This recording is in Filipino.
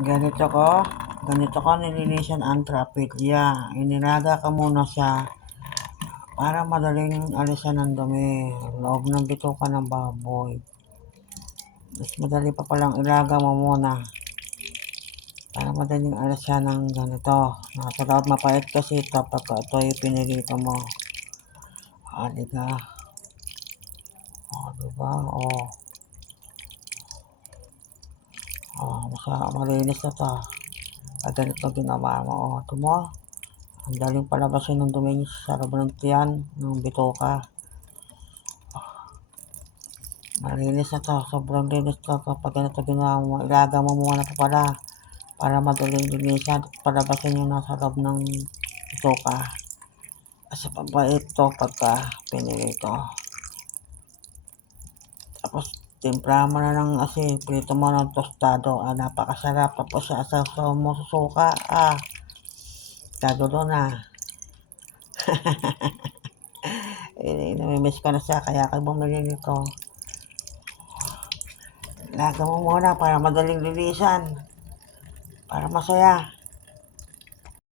Ganito ko, nilinisan ang trapilya. Inilaga ko muna siya para madaling alisan ng dumi. Loob ng bituka ng baboy. Mas madali pa palang ilaga mo muna para madaling alisan ng ganito. Nasa loob mapait kasi ito pagka ito ay pinilito mo. Diba? Diba? Malinis na to. Ganito ginawa mo. Ito mo. Ang daling palabasin ng dumi sa loob ng tiyan ng bituka. Malinis na to. Sobrang linis to kapag ganito ginawa mo. Ilaga mo muna pa pala para madaling linisan at palabasin yung nasa loob ng bituka. Kasi pabait to pagka pinilito. Tapos timpla mo na ng asin, prito mo ng tostado. Napakasarap. Tapos asasaw mo sa suka. Kagulo na. Namimiss ko na siya kaya kayo bumili nito. Laga mo muna para madaling linisan. Para masaya.